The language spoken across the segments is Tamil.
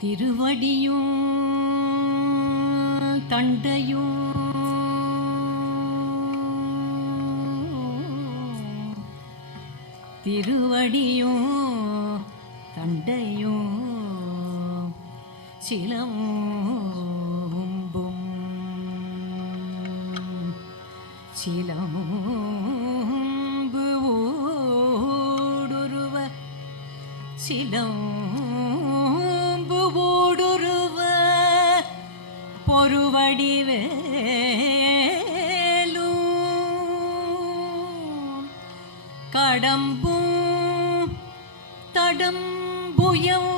திருவடியும் தண்டையும் திருவடியும் தண்டையும் சிலம்பும் சிலம்பு ஊடுருவ சிலம்பு ஊடுருவ பொருவடிவேலும் கடம்பும் தடம்புயம்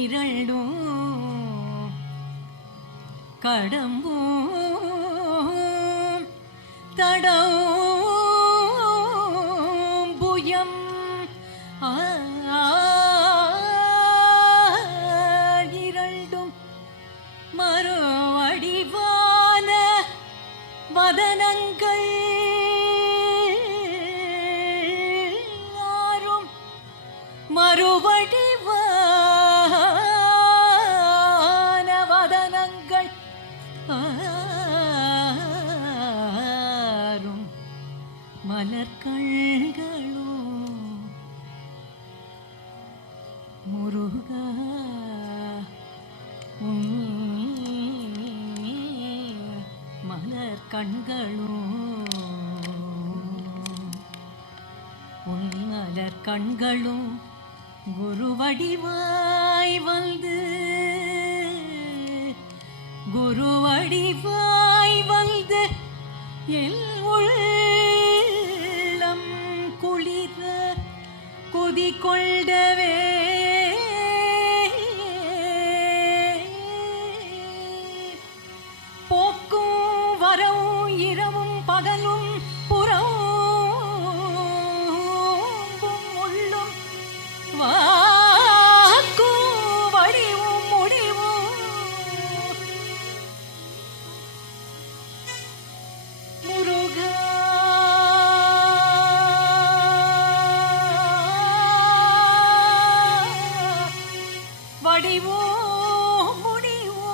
இரண்டும் கடம்பும் தடம்புயம் இரண்டும் மறுவடிவான வதனங்கள் ஆறும் மறுவடிவான வதனங்கள் ஆறும் மலர்கள்களும் முருகா மலர் கண்களும் உன்மலர் கண்களும் குருவடிவாய் வந்து குருவடிவாய் வந்து எல் உள்ளம் குளிர குதி கொண்டவே போக்கும் வரவும் இரவும் பகலும் புறவும் உள்ளும் வாக்கும் வடிவும் முடிவும் முருகா வடிவும் முடிவும்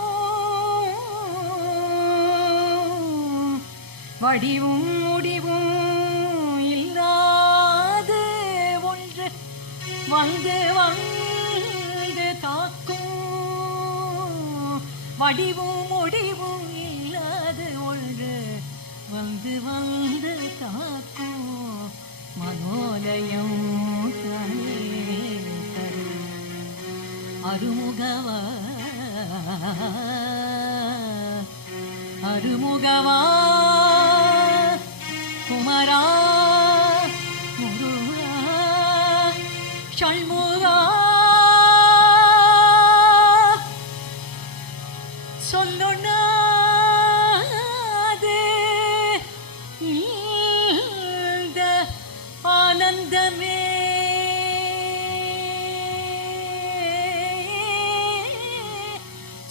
வடிவும் முடிவும் இல்லாது ஒன்று வந்து வந்து தாக்கும் வடிவும் முடிவும் இல்லாது ஒன்று வந்து வந்து தாக்கும் மனோலயம் தானே தரும் அருமுகவா அருமுகவா குமரா முருகா ஷண்முகா சொல்லொண்ணாது இந்த ஆனந்தமே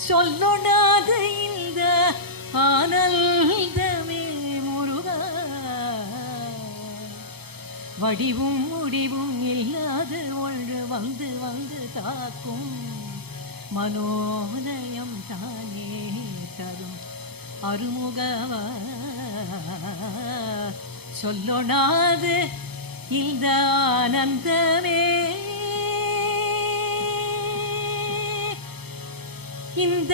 சொல்லொண்ணாது இந்த ஆனந்தமே முருகா வடிவும் முடிவும் இல்லாது ஒன்று வந்து வந்து தாக்கும் மனோலயம் தானே தரும் அருமுகவா சொல்லொணாது இந்த ஆனந்தமே இந்த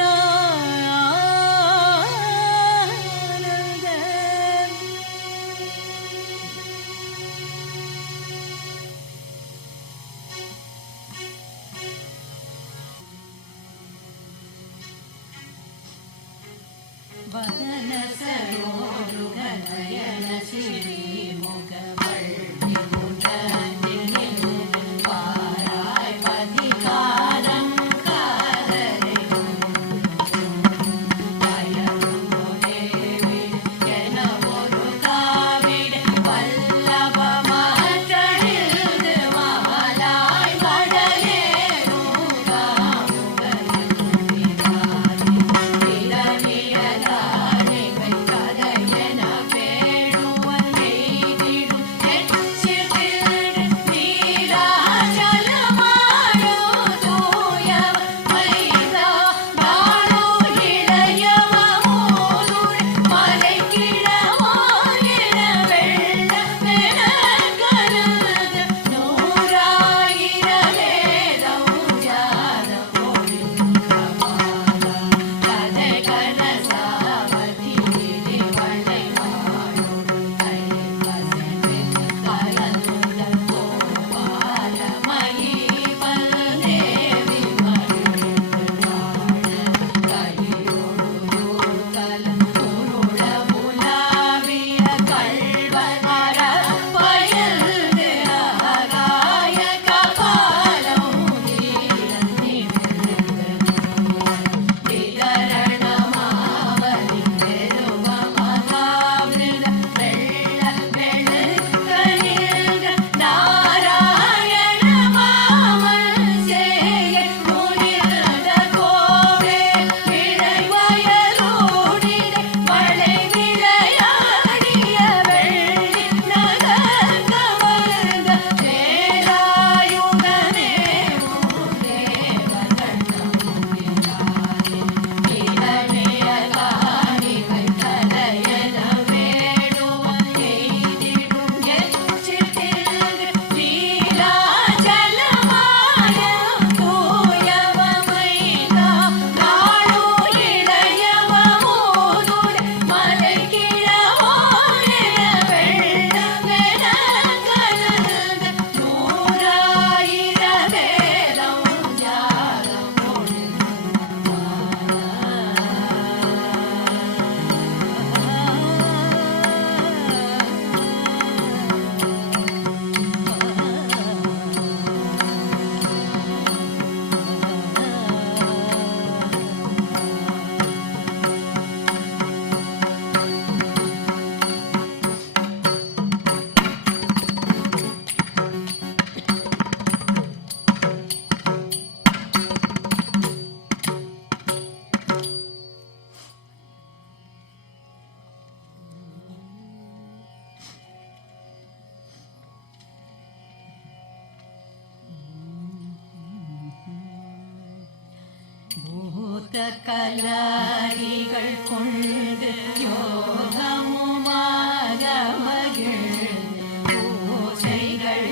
வதன சரோருகநயன சிறீ முகவள்ளி முடனில் பாராய் பதிகாரம் காதலையும் யுத்த கலாரிகள் கொண்டு யோகமுமாக மகிழ்ந்து பூசைகள்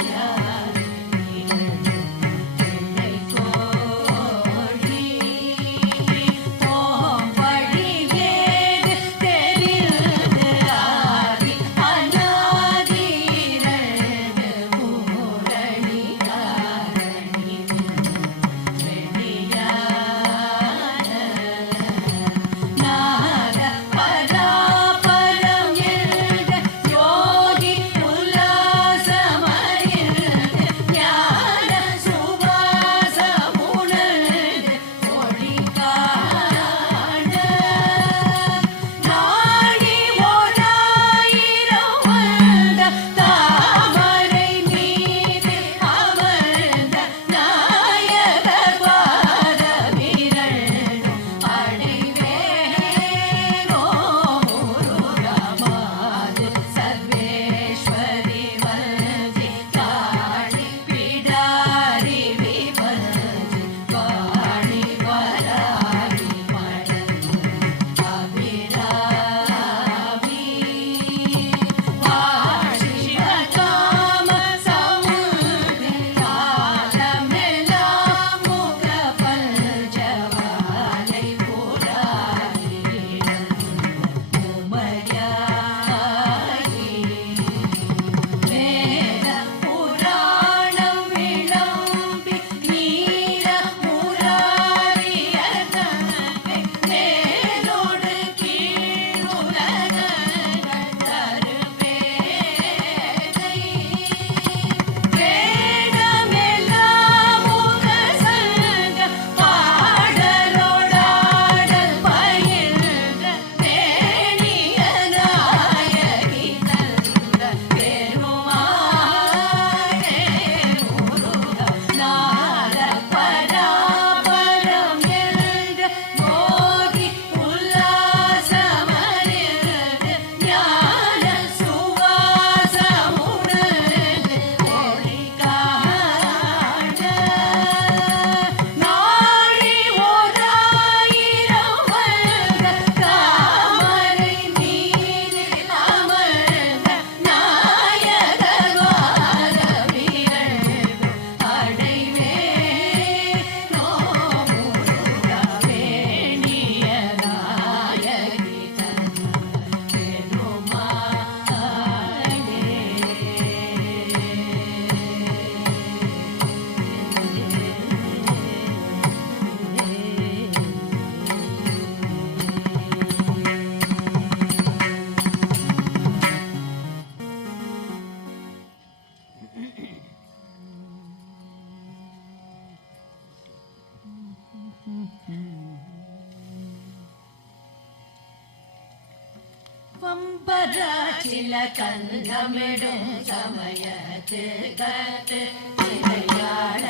வம்பராச்சில கந்தமிடும் சமயத்து கத்து விளையாட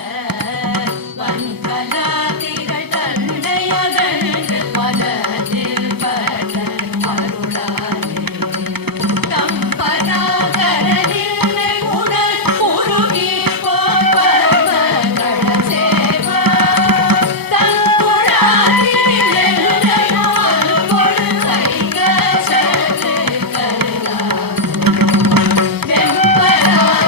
வன்கலாதிகள் தண்டையகள் மனதில் பட அருளாலே தம்பராகரனில் உடல் உருகி போவர்கள் சேவ தங்குழாதில் எல்லையோர் கொள்கைக சற்று கருதா வெம்பராகரனில்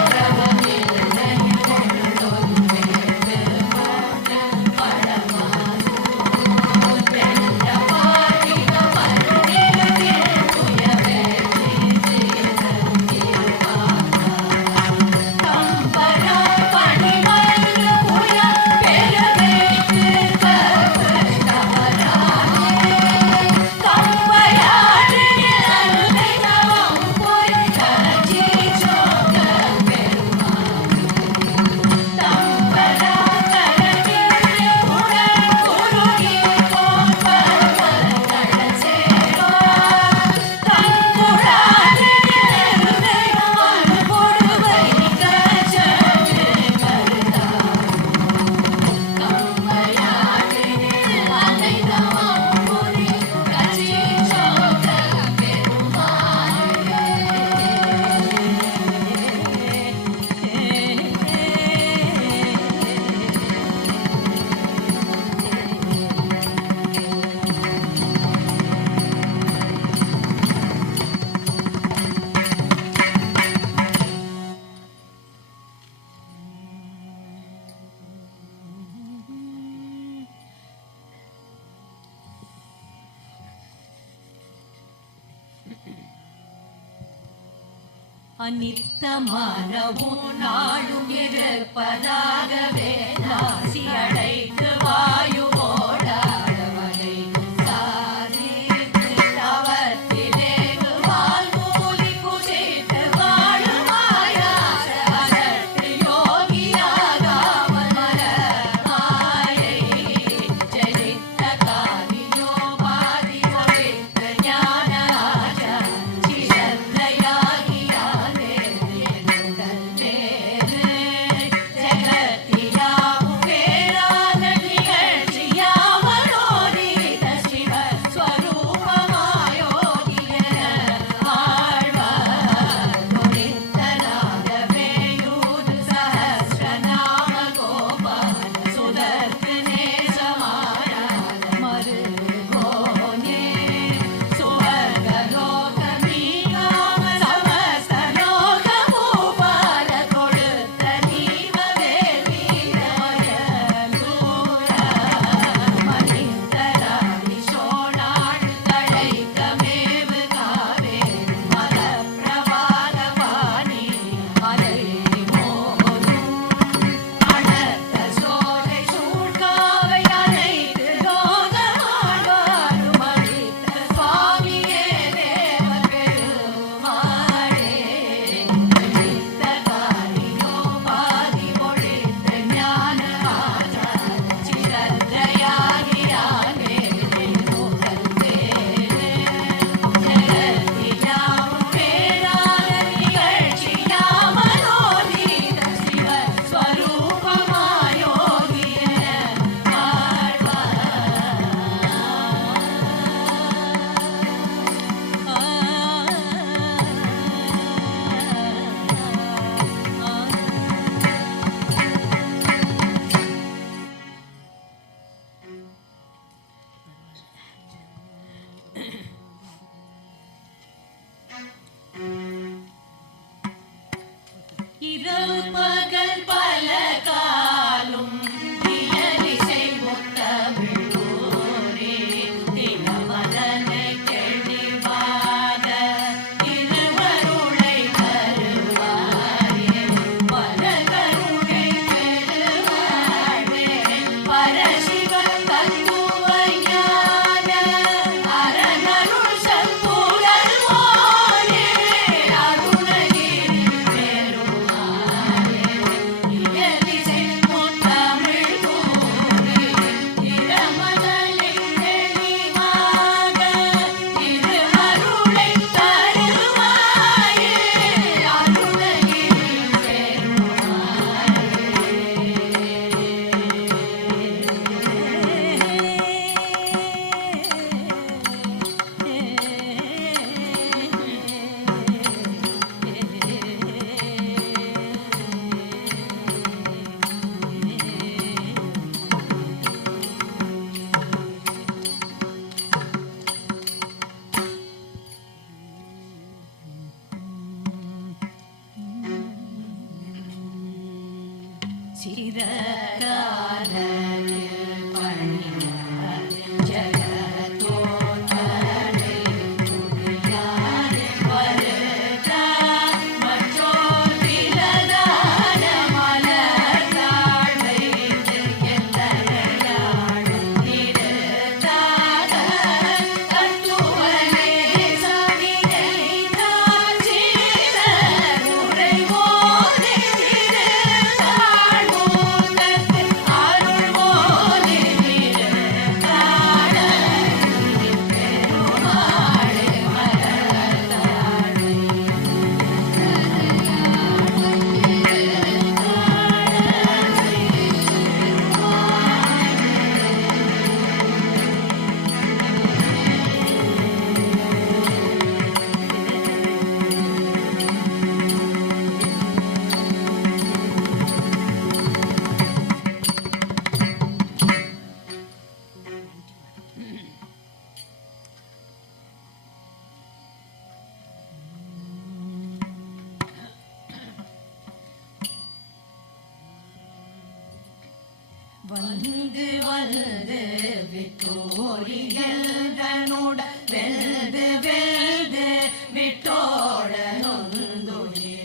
அனித்தமானவும் நாடும் இருப்பதாகவே நாசி அடைத்து வாயு ஓடாடவனை சாதித்து தவத்திலேகு வாழ்மூலி குசித்து வாழுமாயாச அசட்டு யோகியாகாமல் மலமாயை ஜெயித்த காவியோ பாதி ஒழித்த ஞான ஆஜா சிறந்தையாகியானே என்னுடன் நேரு ஜெகத்தியாவும் வேறான நிகழ்ச்சியாவலோரித சிவ ஸ்வரூபமாயோகிய ஆழ்வார் நொடித்தனாகவே யூது சஹஸ்ரநாம கோபால சுதர்க்கு நேசமானாத மருகோனே சுவர்கலோகமீகாம சமஸ்த லோகமூபால கொடுத்த நீவவேலீரமயலூரா மனிதராணி சோழாள் தழைக்கமேவு காவே மலப்பிரவாகவாணி அலை மோதும் அடர்த்த சோலை சூழ்காவை அனைத்து லோகமாழ்வாரும் அளித்த சுவாமியே தேவ பெருமாளே அளித்த காரியம் பாதி ஒழித்த ஞான ஆச்சார சிரத்தையாகியானே முதல் தேரு ஜெகத்தியாவும் வேறான நிகழ்ச்சியாமலோதித சிவ ஸ்வரூபமாயோகிய இரவு பகல் பல காலும் இயலிசை முத்தமிழோரே தினமதனை கெழிவாத திருவருளை தருவாரே பல கருணை பெருவாழ்வே பரசிவ தத்துவ ஞான அரணருள் சற்புதல்வோனே அருணகிரி பெருமாளே இயலிசை முத்தமிழ் கூறி திறமதலை தெளிவாக திருவருளை தருவாயே அருணகிரி சிரகாலத்தில் பணியார் ஜகத்தோத்தரை துணியார் வருதார் மற்றோர் விலதான மலர்த்தாள் வைத்து எத்தனையாள் நிறுத்தாக தத்துவனே சனிதைத்தார் சீரர் உரைவோனே திருத்தாள் மூலத்து அருள்வோனே திருத்தாள் பெருமாளே மலர்த்தாள் வந்து வந்து விட்டோரியல் தன்னோட வெல்து வெல்து விட்டோட நொந்துயிர்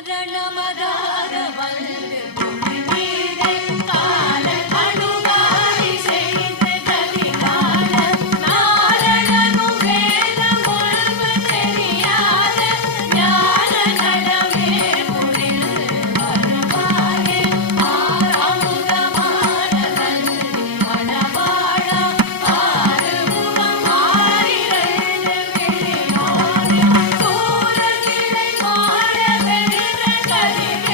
காரணமதார வந்து கரி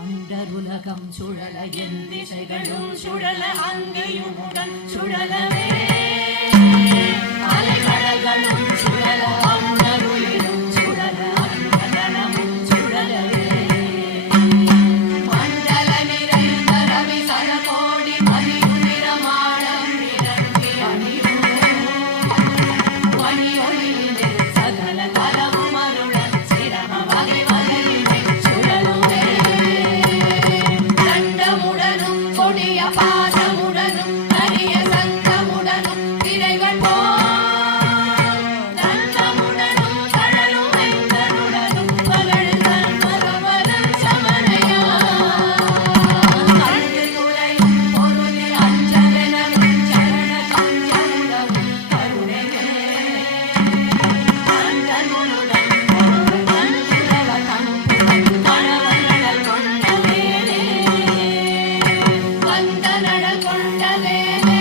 அண்டருலகம் சுழல என் திசைகளும் சுழல அங்கேயும் உடன் சுழலவே அலைகடல்களும் சுழல அண்டருளிலும் சுழல அண்டனமும் சுழலவே மண்டல நிறைந்த ரவி சரகோடி மதியும் நிறமாடம் நிறங்கி அணியும் பணி ஒளியிலே சகல கலவும் அருள சிரம வகை வகையிலே சுழலுவே தண்டமுடனும் கொடிய பாசமுடனும் கரிய சங்கமுடனும் திரைகள் தண்டமுடனும் கடலும் வெங்கருடனும் பகழ்தல் மறுவரும் சமனையா கண்டு துளையும் பொருளில் அஞ்சலெனவும் சரண கஞ்சமுடவும் கருணையே கண்டனுடன் கண்டுரவ தனுப்புடன் கணவனடல் கொண்ட வேலே கந்தனடல் கொண்ட வேலே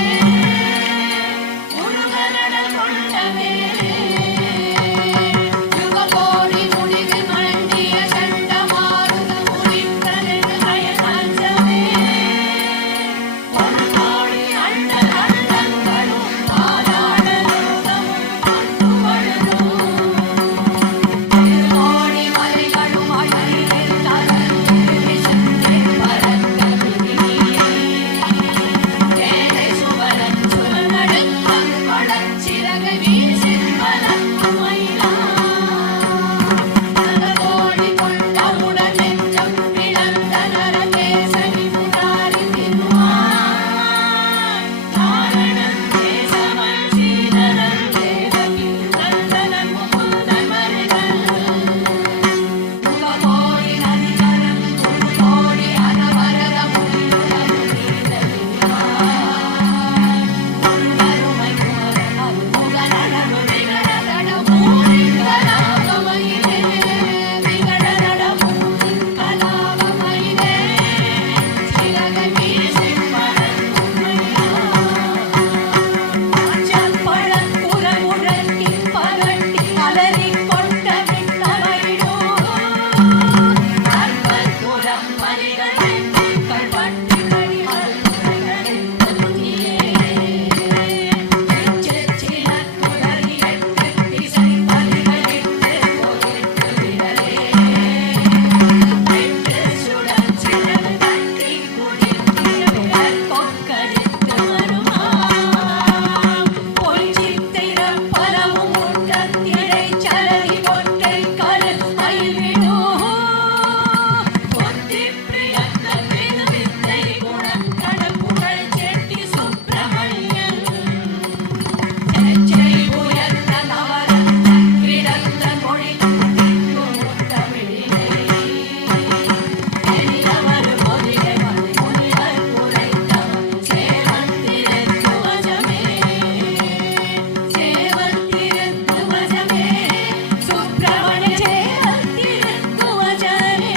முருகனடல் கொண்ட வேலே யுககோடி முடிவில் மண்டிய சண்டமாருத முடித்தனென்று அயனஞ்சவே பொன்கோடி அண்டல் அண்டங்களும் பாதாள லோகமும் கொண்டு வழுகும் திருக்கோடி மலைகளும் அழகில் தளர்ந்து சென்று பறக்க விரியே ஏழை சுவரன் சுழநடுக்கம் வளர்ச்சிறகை வீசில் வளர்க்கும் கோடி கொண்டவுடன் நெஞ்சம் பிளந்த நரகேசனி முராரி திருவான் காரணம் தேசவன் சீதரன் தேவகி நந்தனன் முகுந்தன் மருகன் முகமோடி நதிகரன் துணுகோடி அனவரத முனியுடன் முன்னருமை குமரன் அருமுகனடவு விகடதட மூரின் கலாபமயிலே விகடதட மூரின் கலாபமயிலே சிறகை வீசிப் பறக்கும் அச்சப்பழக் குரமுழக்கி பரட்டி அலறிக் கொண்ட விண்ணமையிலோ கற்பற்புறம் மலிகள் வெற்றிகள் பற்றி கடிமருந்துரைகளில் பொருந்தியே செச்சிலத் துளறி எட்டுத் திசை பலிகளிட்டு போயிட்டு விரலே எட்டு சுடர் சிறகு தட்டி குடித்திய விரல் கொக்கரித்து வருமாம் பொய்ச்சித்திரம் பலவும் உண்டத்திரை சலரி கொட்டை கரு அயில்விடோ பொத்தி பிரியங்கள் வித்தை குணக்கட புகழ் செட்டி சுப்பிரமணியன் செச்சை உயர்ந்த நவரத்ன கிடந்த மொழி முத்தமிழிலே எனிலவர் பொதிகை மதி முனிவர் குறைத்தவர் சேவல் திருத்துவஜமே சேவல் திருத்துவஜமே சுப்பிரமணிய சேவல் திருத்துவஜமே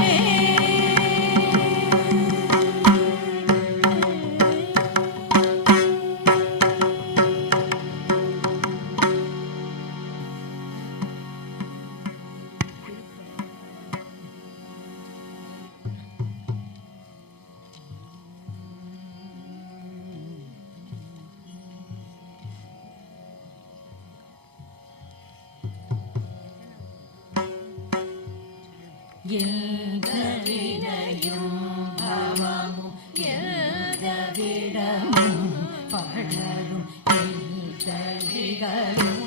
எந்த வினையும் பாவமும் எந்த விடமும் படரும் எந்த விகலும்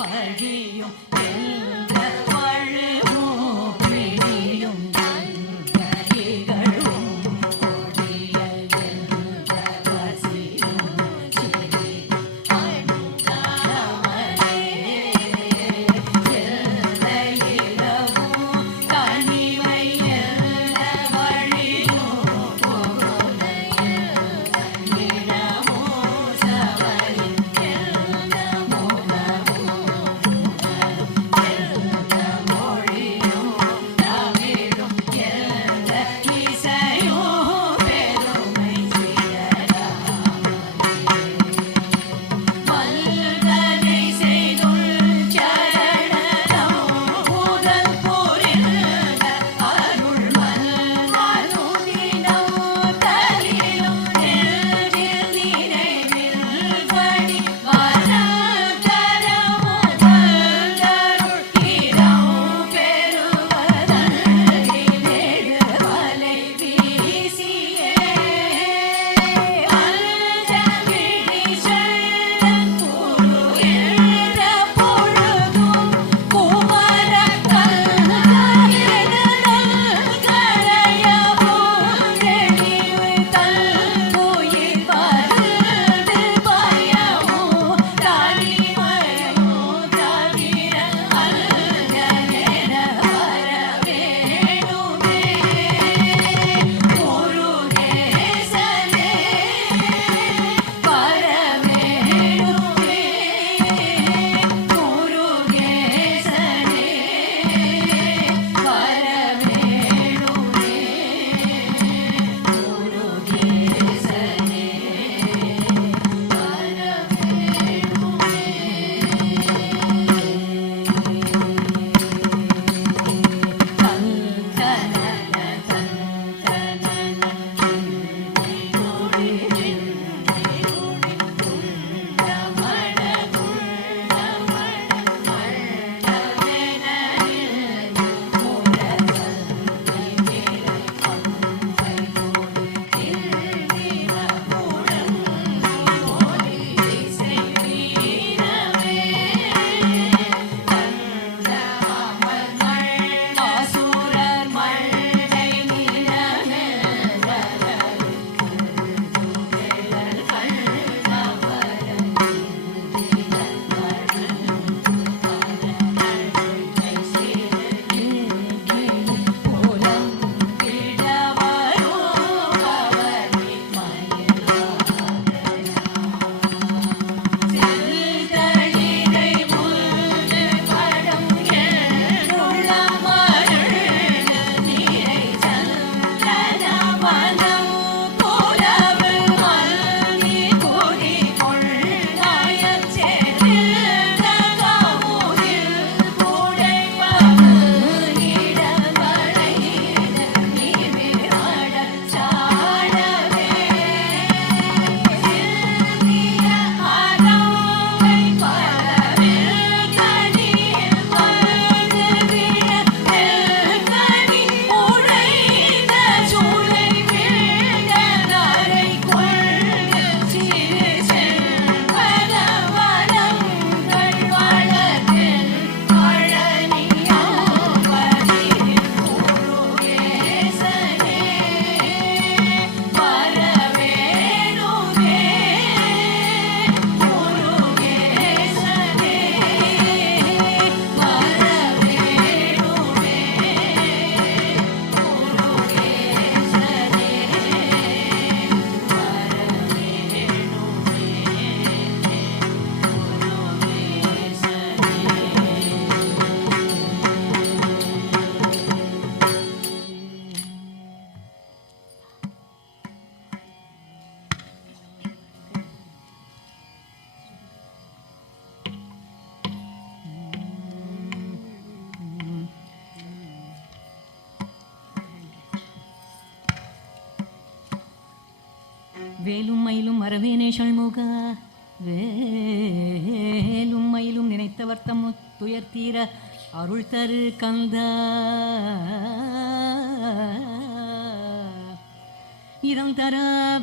பழியும் எந்த பழுவும் பிடியும் எந்த இகழும் கொடிய எந்த பசியும் சிறிதும் அணுகாமலே எந்த இரவும் தனிமை எந்த வழியும் பொருளை எந்த இடமும் சபையில் எந்த முகமும் வேலும் மயிலும் மரவேனே ஷண்முக வேலும் மயிலும் நினைத்தவர் தம் துயர் தீர அருள் தரு கந்த இடம் தர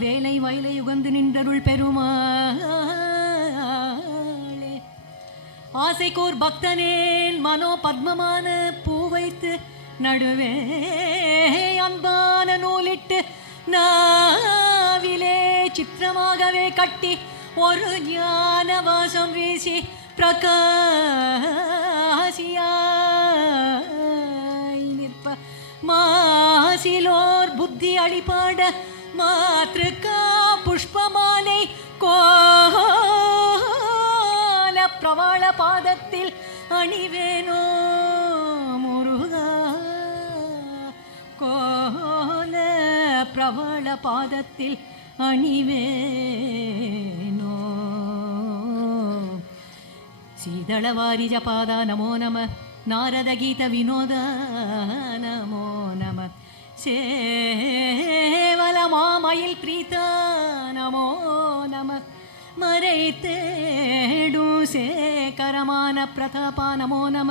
வேலை வயலை உகந்து நின்றருள் பெருமாளே ஆசைக்கோர் பக்தனேன் மனோ பத்மமான பூ வைத்து நடுவே அன்பான நூலிட்டு நாவிலே சித்திரமாகவே கட்டி ஒரு ஞான வாசம் வீசி பிரகாசியாய் நிற்ப மாசிலோர் புத்தி அடிபாட மாத்திருக்கா புஷ்பமாலை கோல பிரவாள பாதத்தில் அணிவேனோ முருகா கோல பிரவாள பாதத்தில் அணிவேனோ சீதளவாரிஜ பாத நமோ நம நாரத கீத வினோத நமோ நம சேவல மாமயில் பிரீத நமோ நம மறை தேடும் சேகரமான பிரதாபா நமோ நம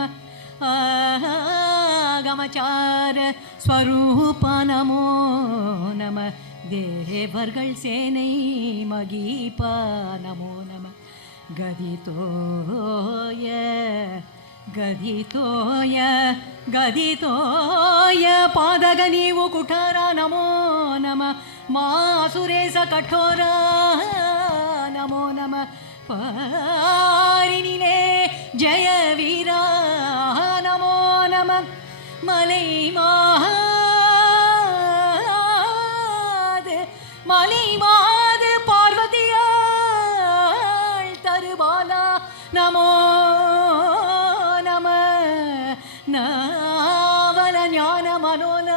ஆகமச்சார ஸ்வரூப நமோ நம தேவர்கள் சேனை மகீபா நமோ நம கதிதோய ಗದಿತೋಯ ಗದಿತೋಯ ಪಾದಗ ನೀವು ಕುಠಾರ ನಮೋ ನಮ ಮಾಸುರೇಶ ಕಠೋರ ನಮೋ ನಮ ಪಾರಿನಿಲೇ ಜಯ ವೀರ ನಮೋ ನಮ ಮಲೈ ಮಾದ பார்வதியாள் தருபால நமோ நாவல ஞான மனோல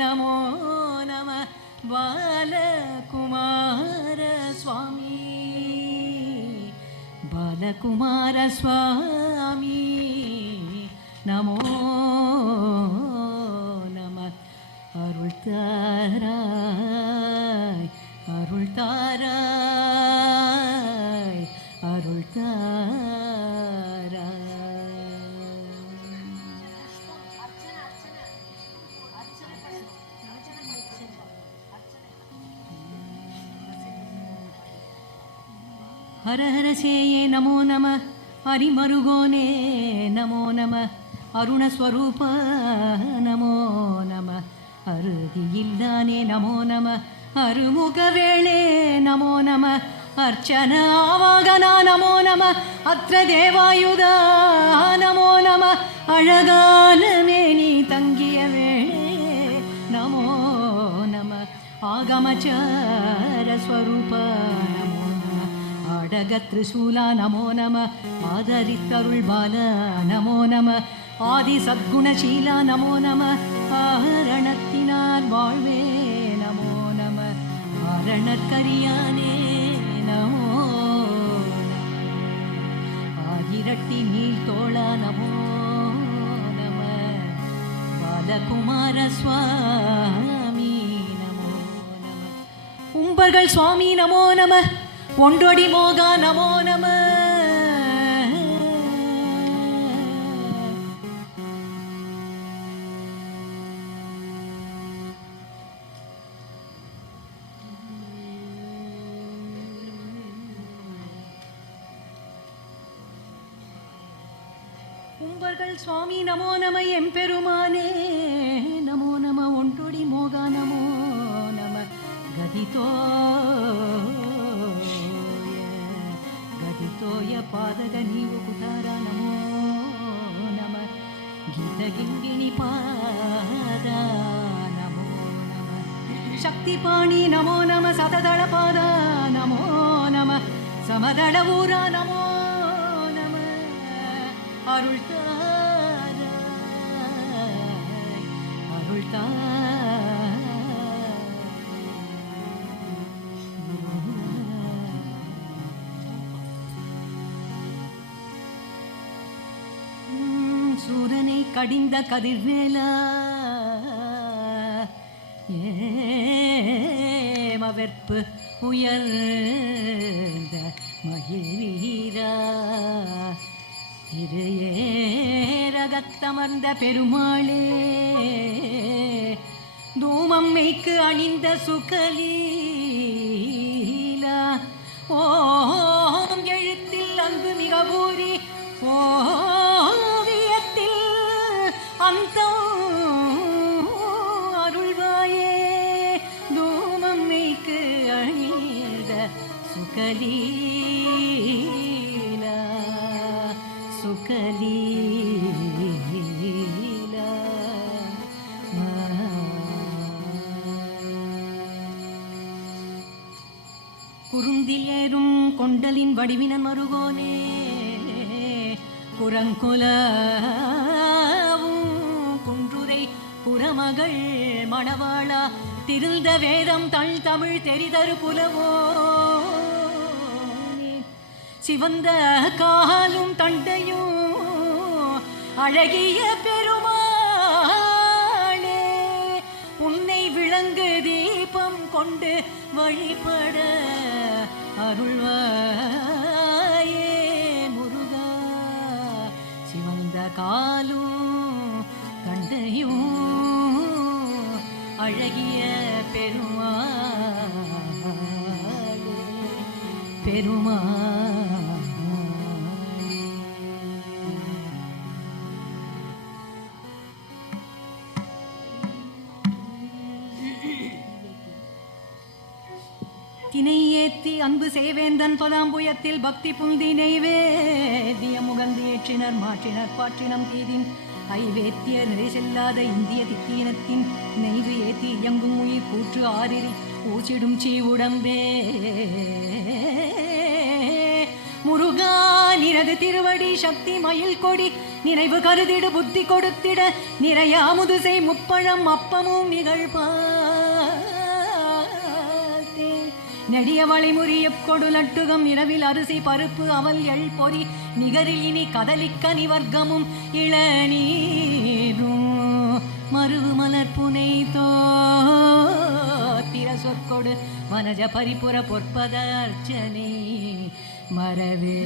நமோ நம பாலகுமார சுவாமி பாலகுமார சுவாமி நமோ நம அருள் தாராய் அருள் தாராய் அருள் தாராய். ஹர ஹர சேயே நமோ நம ஹரிமருகோனே நமோ நம அருணஸ்வரூப நமோ நம அருதியில்லானே நமோ நம அருமுகவேளே நமோ நம அர்ச்சன ஆவாகனா நமோ நம அத்ர தேவாயுதா நமோ நம அழகான மேனி தங்கிய வேளே நமோ நம ஆகமச்சார ஸ்வரூப நமோ நம ஆடகத்ரிசூல நமோ நம ஆதரித்தருள் பால நமோ நம ஆதி சத்குணசீல நமோ நம ஆரணத்தினார் வாழ்வே நமோ நம ஆரணக்கரியானே நமோ ஆதிரட்டி நீள் தோள நமோ நம பாலகுமார சுவாமி நமோ நம உம்பர்கள் சுவாமி நமோ நம ஒன்றொடி மோகா நமோ நம உம்பர்கள் சுவாமி நமோ நம எம்பெருமானே நமோ நம ஒன்றொடி மோகா நமோ நம ಗದಿತೋಯ ಪಾದಗ ನೀವು ಕುಟಾರ ನಮೋ ನಮ ಗೀತಗಿಂಗಿಣಿ ಪಾದ ನಮೋ ನಮ ಶಕ್ತಿಪಾಣಿ ನಮೋ ನಮ ಸತದಳ ಪಾದ ನಮೋ ನಮ ಸಮದಳ ಊರ ನಮೋ ನಮ ಅರುಳ್ತಾರ ಅರುಳ್ತಾರ சூரனை கடிந்த கதிர்வேல வெற்பு உயர்ந்த மயில் வீரா திரு ஏரகத்தமர்ந்த பெருமாளே தூமம்மைக்கு அணிந்த சுகலீலா ஓம் எழுத்தில் அன்பு மிக கூறி ஓவியத்தில் அந்த அருள்வாயே தூமம்மைக்கு அணிந்த சுகலீலா சுகலீலா குறுந்தில் ஏறும் கொண்டலின் வடிவினன் மருகோனே குரங்குலவும் குன்றுரை குரமகள் மணவாளா திருந்த வேதம் தள் தமிழ் தெரிதரு புலவோ சிவந்த காலும் தண்டையும் அழகிய பெருமாளே உன்னை விளங்கு தீபம் கொண்டு வழிபட அருள்வாயே முருகா சிவந்த காலும் தண்டையும் அழகிய பெருமாளே பெருமாள் தினை ஏத்தி அன்பு சேவேந்தன் பதாம்புயத்தில் பக்தி புந்தி நெய்வேதிய முகந்து ஏற்றினர் மாற்றினர் பாற்றினம் தீதின் ஐவேத்திய நிறை செல்லாத இந்திய தித்தீனத்தின் நெய்வு ஏத்தி இயங்கும் உயிர் கூற்று ஆறில் ஊச்சிடும் சீ உடம்பே முருகா நினது திருவடி சக்தி மயில் கொடி நினைவு கருதிடு புத்தி கொடுத்திட நிறைய அமுதுசை முப்பழம் அப்பமும் நிகழ்பா நெடிய வழிமுறிய கொடுலட்டுகம் இரவில் அரிசி பருப்பு அவல் எள் பொறி நிகரில் இனி கதலிக்க நிவர்க்கமும் இளநீரும் மருவு மலர் புனை தோத்திர சொற்கொடு வனஜ பரிபுர பொற்பத அர்ச்சனை மரவே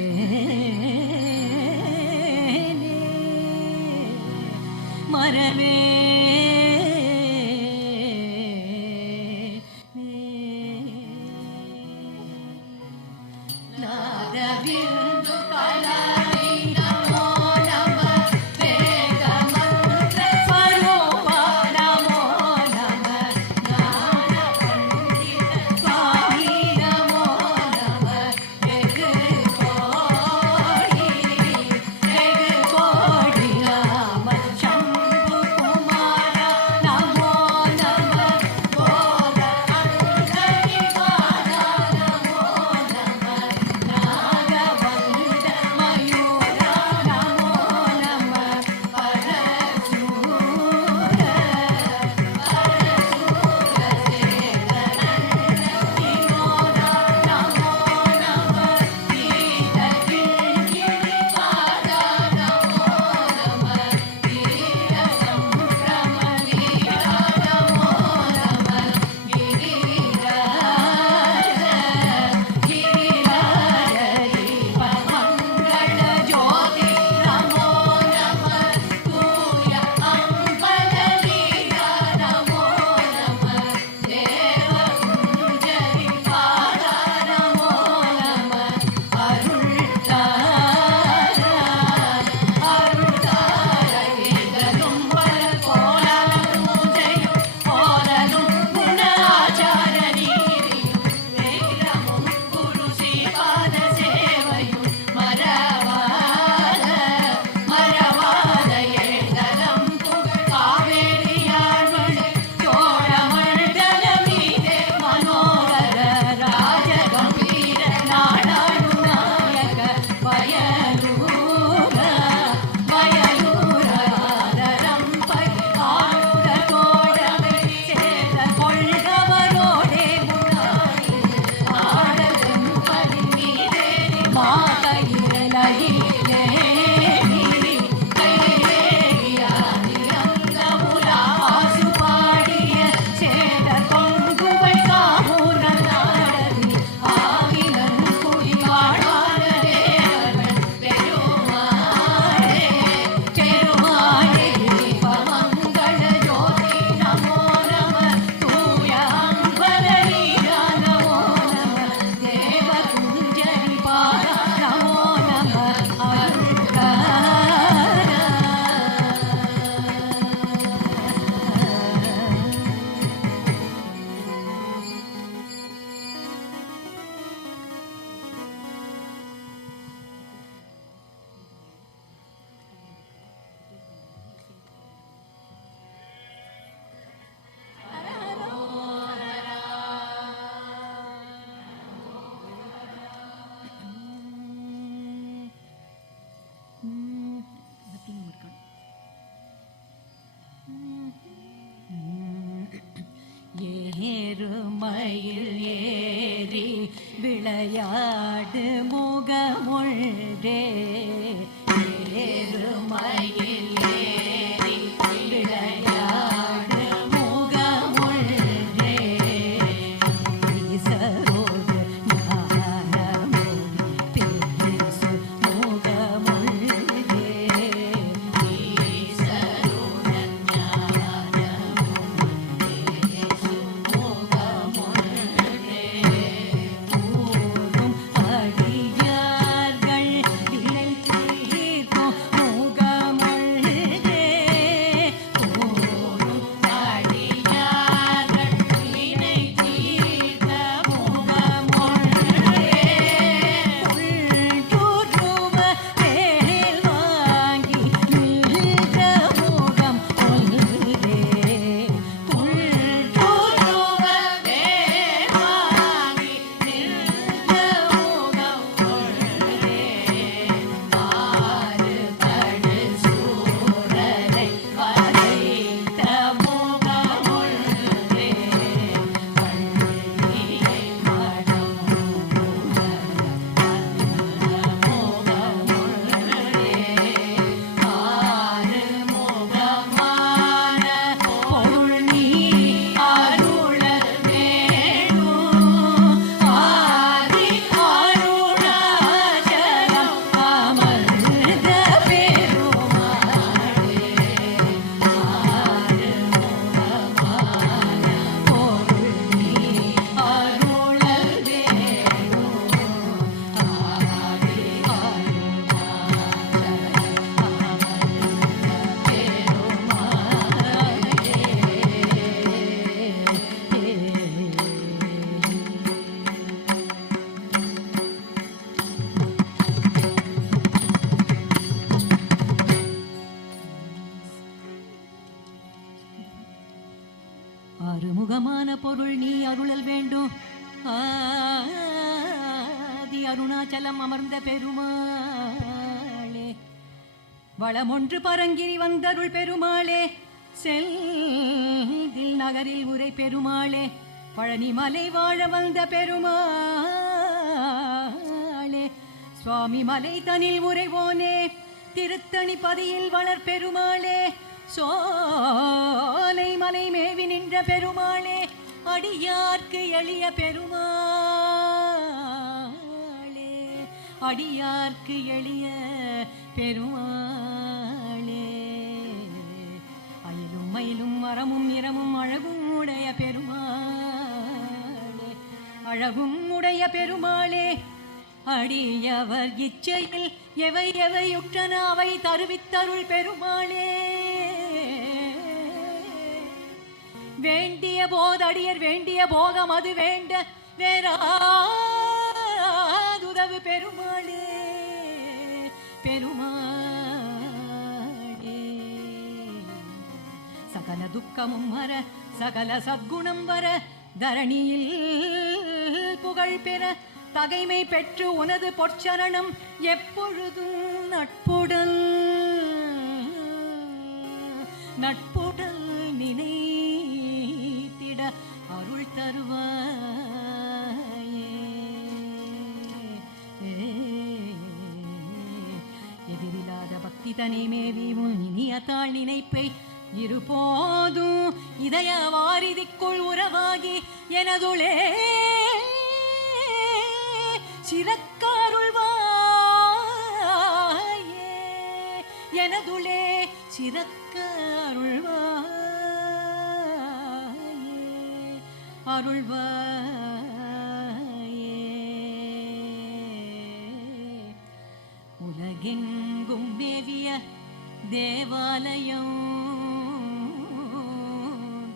மரவே Shambhu Kumar ஏறுமயில் ஏறி விளையாடு முகமொன்றே ஏறுமயில் ஏறி விளையாடு முகமொன்றே ஈசரோடு ஞானமொழி பேசு முகமொன்றே ஈசரோடு கூறும் அடியார்கள் வினை தீர்க்கும் முகமொன்றே கூறும் அடியார்கள் வினை தீர்க்க முகமொன்றே உள்ளுருவ வேல் வாங்கி நின்ற முகம் ஒன்றே உள்ளுருவ வேல் வாங்கி நின்ற முகம் ஒன்றே ஆறுபடு சூரரை வளைத்த முகம் ஒன்றே வள்ளியை மணம் ஆறுமுகமான பொருள் நீ அருளல் வேணும் ஆதி அருணாச்சலம் அமர்ந்த பெருமாளே ஆறுமுகமான பொருள் நீ அருளல் வேணும் ஆதி ஆறுமுகமான பொருள் நீ அருளல் வேண்டும் ஆதி அருணாச்சலம் அமர்ந்த பெருமாளே வளமொன்று பரங்கிரி வந்தருள் பெருமாளே செல்தில் நகரில் உரை பெருமாளே பழனி மலை வாழ வந்த பெருமாளே சுவாமி மலை தனில் உரைவோனே திருத்தணி பதியில் வளர் பெருமாளே சோலை மலை மேவி நின்ற பெருமாளே அடியார்க்கு எளிய பெருமாளே அடியார்க்கு எளிய பெருமாளே அயிலும் மயிலும் மரமும் நிறமும் அழகும் உடைய பெருமாளே அழகும் உடைய பெருமாளே அடியவர் இச்சையில் எவை எவை உற்றன அவை தருவித்தருள் பெருமாளே வேண்டிய போதடியர் வேண்டிய போகம் அது வேண்ட வேறாதுதவு பெருமாளே பெருமாளே சகல துக்கமும் வர சகல சத்குணம் வர தரணியில் புகழ் பெற தகைமை பெற்று உனது பொற்சரணம் எப்பொழுதும் நட்புடல் நட்புடல் நினைத்திட அருள் தருவாயே எதிரில்லாத பக்தி தனி மேவி முன் இனிய தாழ் நினைப்பை இருபோதும் இதய வாரிதிக்குள் உறவாகி எனதுளே சிறக்கருள்வாயே எனதுளே சிறக்கருள்வாயே அருள்வாயே உலகெங்கும் மேவிய தேவாலயம்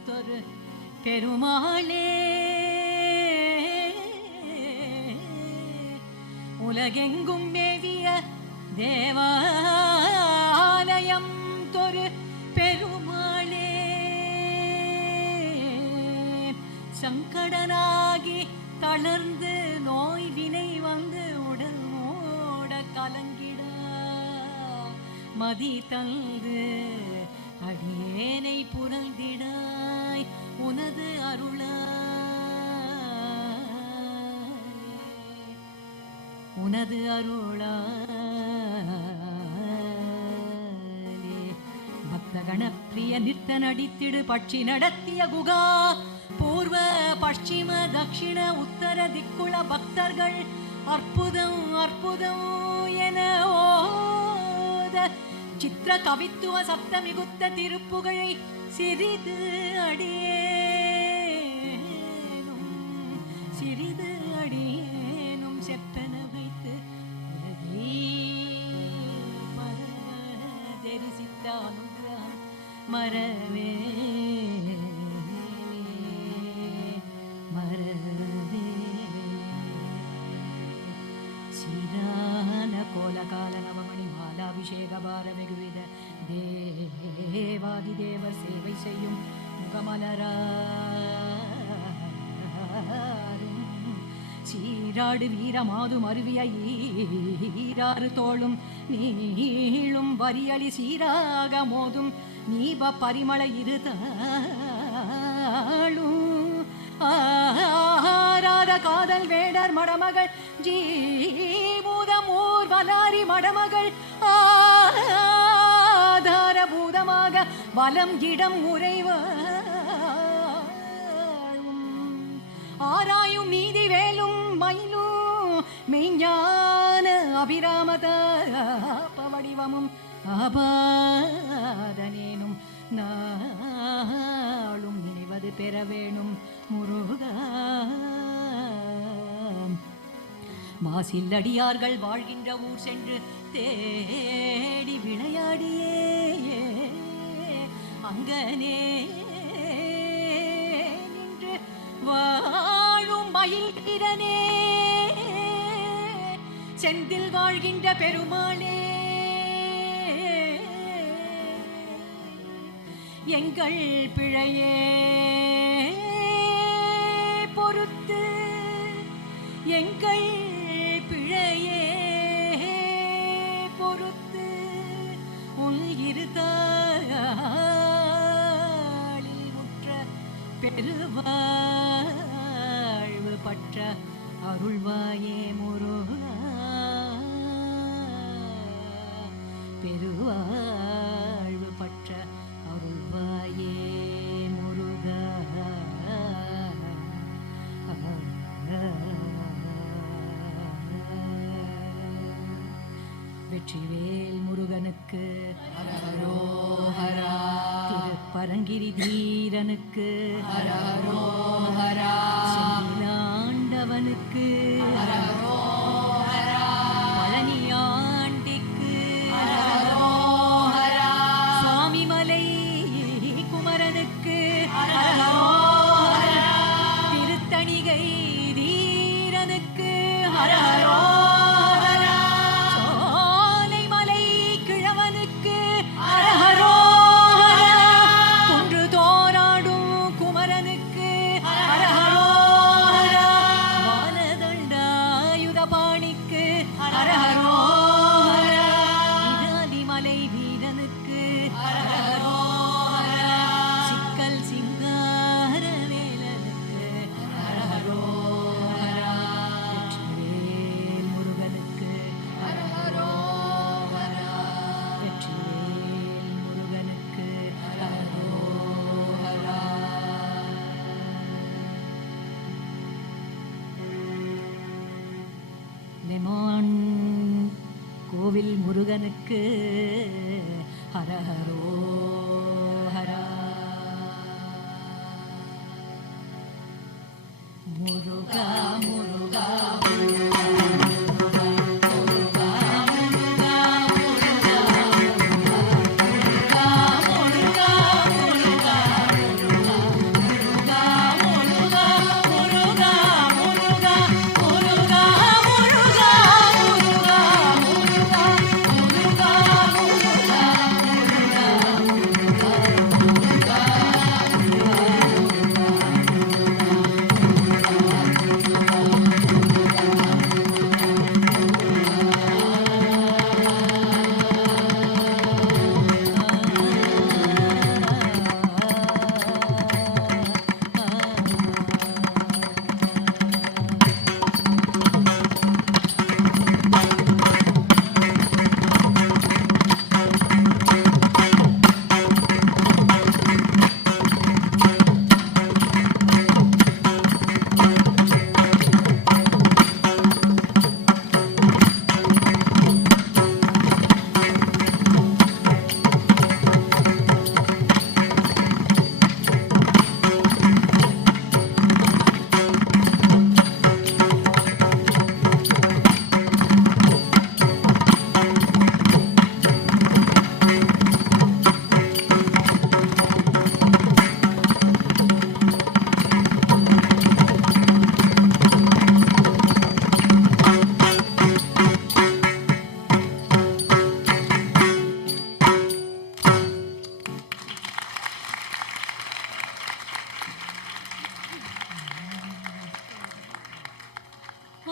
தொரு பெருமாளே உலகெங்கும் மேவிய தேவாலயம் தொரு பெருமாளே சங்கடனாகி தளர்ந்து நோய் வினை வந்து உடல் மூட கலங்கிட மதி தந்து அடியேனை புரள்திடாய் உனது அருள் உனது அருளாலே பக்தகண பிரிய நிறுத்த நடித்திடு பட்சி நடத்திய குகா பூர்வ பশ্চিಮ தட்சிண உத்தர திக்குள பக்தர்கள் அற்புதம் அற்புதம் என ஓத சித்திர கவித்துவ சப்த மிகுத்த திருப்புகழை சிறிது அடியேனும் செப்பன வைத்து தெரிசித்த அனுகிரகம் மறவே ಶ್ರೀರಾನ ಕೋಲಕಾಲ ನವಮಣಿ மாலாபிஷேக பாரமிகுவித தேவாதிதேவர் சேவை செய்யும் முகமலராரும் சீராடு வீரமாது மருவிய ஈராறு தோளும் நீளும் வரியளி சீராக மோதும் நீப பரிமள இருதாளும் ஆராத காதல் வேடர் மடமகள் ஜீபூதமூர் வலாரி மடமகள் ஆதாரபூதமாக வலம் இடம் உறைவாழும் ஆராயும் நீதி வேலும் மயிலும் மெய்ஞான அபிராமத வடிவமும் ஆபாதனேனும் நாளும் நினைவது பெற வேணும் முருகா மாசில்லடியார்கள் வாழ்கின்ற ஊர் சென்று தேடி விளையாடியே அங்கனே நின்று வாழும் மயில்கிறனே செந்தில் வாழ்கின்ற பெருமாளே எங்கள் பிழையே பொறுத்து எங்கள் பிழையே பொறுத்து உன் இருதாளில் உற்ற பெருவாழ்வு பற்ற அருள்வாயே முருகா பெருவாழ்வு பற்ற அருள்வாயே முருகா வெற்றிவேல் முருகனுக்கு ஹரஹரோஹரா திருப்பரங்கிரி தீரனுக்கு ஹரஹரோஹரா ஆண்டவனுக்கு ஹரஹரோஹரா பழனியாண்டிக்கு ஹரஹரோஹரா சுவாமிமலை குமரனுக்கு ஹரஹரோஹரா திருத்தணிகை தீரனுக்கு ஹரஹரோஹரா சோலைமலை கிழவனுக்கு ஹரஹரோஹரா குன்று தோராடும் குமரனுக்கு ஹரஹரோஹரா வானதண்டாயுதபாணிக்கு ஹரஹரோஹரா இதாதிமலை வீரனுக்கு ஹரஹரோஹரா சிக்கல் சிங்கார வேலனுக்கு ஹரஹரோஹரா வெற்றிவேல் முருகனுக்கு ஹரஹரோஹரா வெற்றிவேல் முருகனுக்கு ஹரஹரோஹரா லெமான் கோவில் முருகனுக்கு ஹரஹரோஹரா முருகா முருகா ஹரஹரோஹரா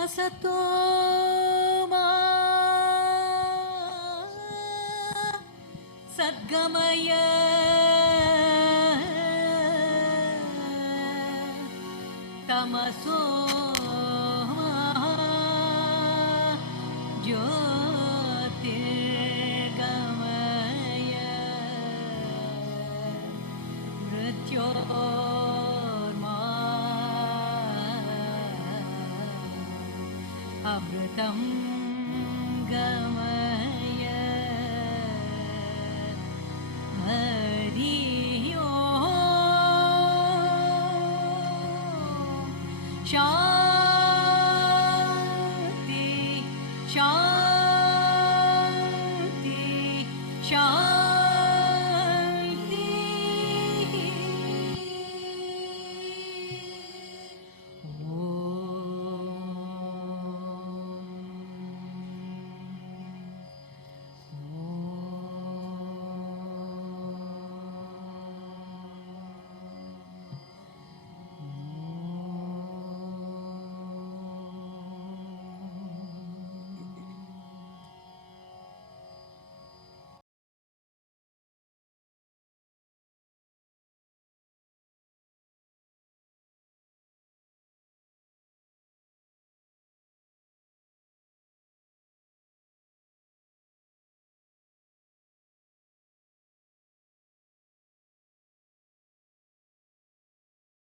असतो मा सद्गमय तमसो मा ज्योतिर्गमय मृत्योर्मा अमृतं गमय हरि ओम शांति।